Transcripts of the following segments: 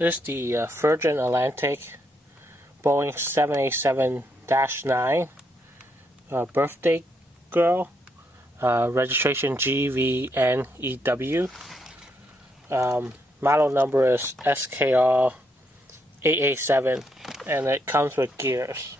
This is the Virgin Atlantic Boeing 787-9 birthday girl, registration GVNEW. Model number is SKR 887, and it comes with gears.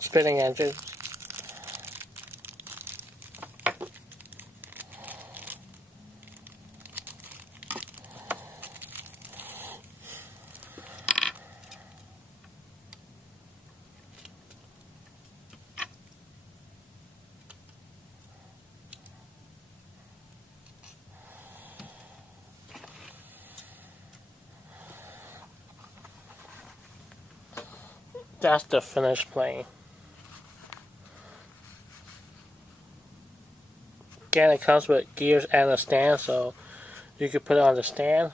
Spinning engines. That's the finished plane. Again, it comes with gears and a stand, so you can put it on the stand